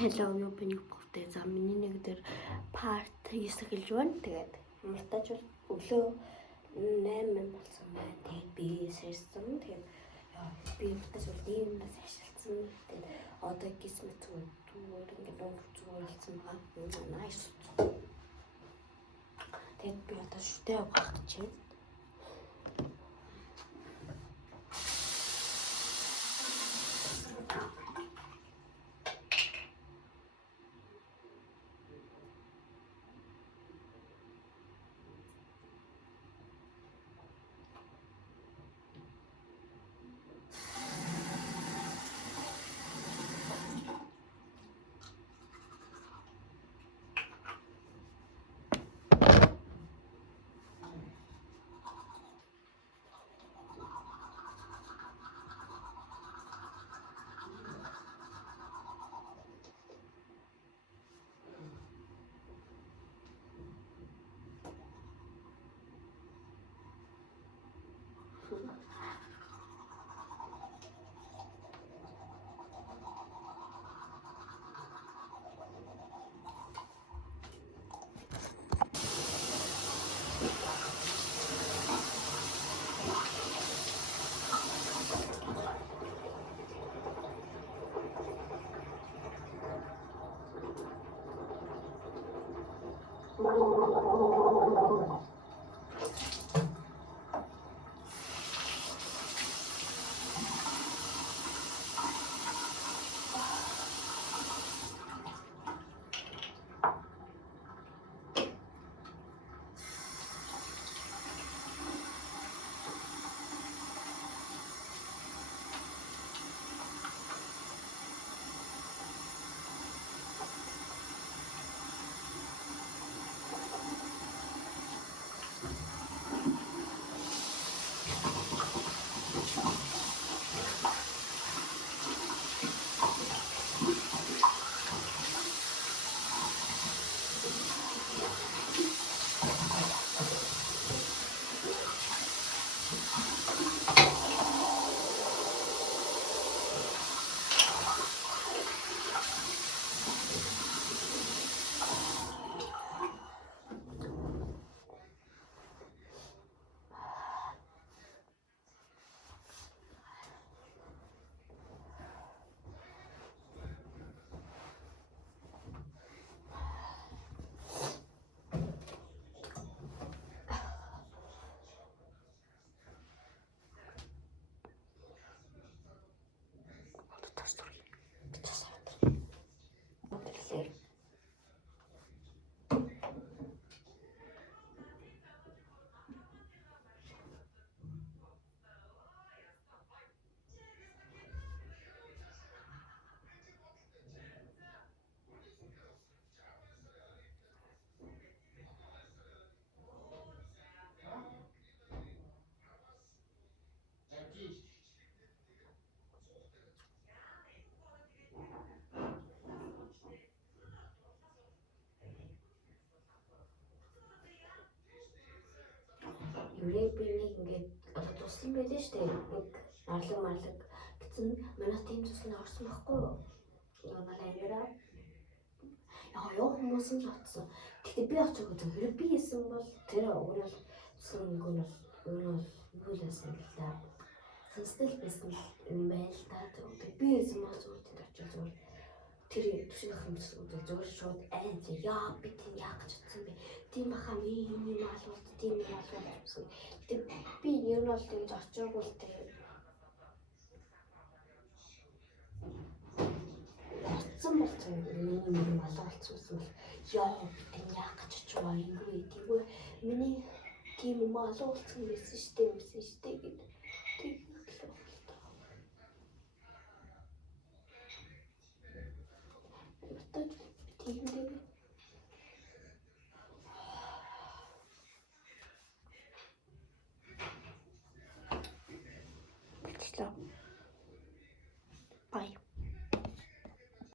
Hello, юу би нэг бүгдээ. За миний нэг дээр part 9 эхэлж байна. Тэгээд мартаж өглөө 8 болсон байна. Тэгээд би сэрсэн. Тэгээд би мартаж ийм нас ашигласан. Тэгээд одоо гисмэт зүгээр ингээд зүгээр болсон байгаа. Nice. Тэгээд би одоо шүтээ авах гэж байна. Юурэ би нэг ингээд одоо туссан байлээ штэ. Нэг марлаг гэсэн манай тийм тусна орсон байхгүй юу? Манай ангираа. Яа хүмүүс нь л утсан. Гэтэ би очоогүй зөв би хийсэн бол тэр уурал туссан өнгөнөөс юу л байсан л да. Сонсдол байсан юм байл та. Би хийсэн бол зүгээр тэнд очиж зүгээр тэр түшиг хүмүүс зүгээр шууд айз яа би тийм яах гэж утсан бэ? Тийм баха юм алуулт тийм юм алуулсан. Тэг би ер нь бол тэгж очоогүй л тэр утсан бол юм алуулсан бол яа би тийм яах гэж очиваа ингэвэ тэгвэ миний тийм юм алуулсан байсан штэ гэд тийм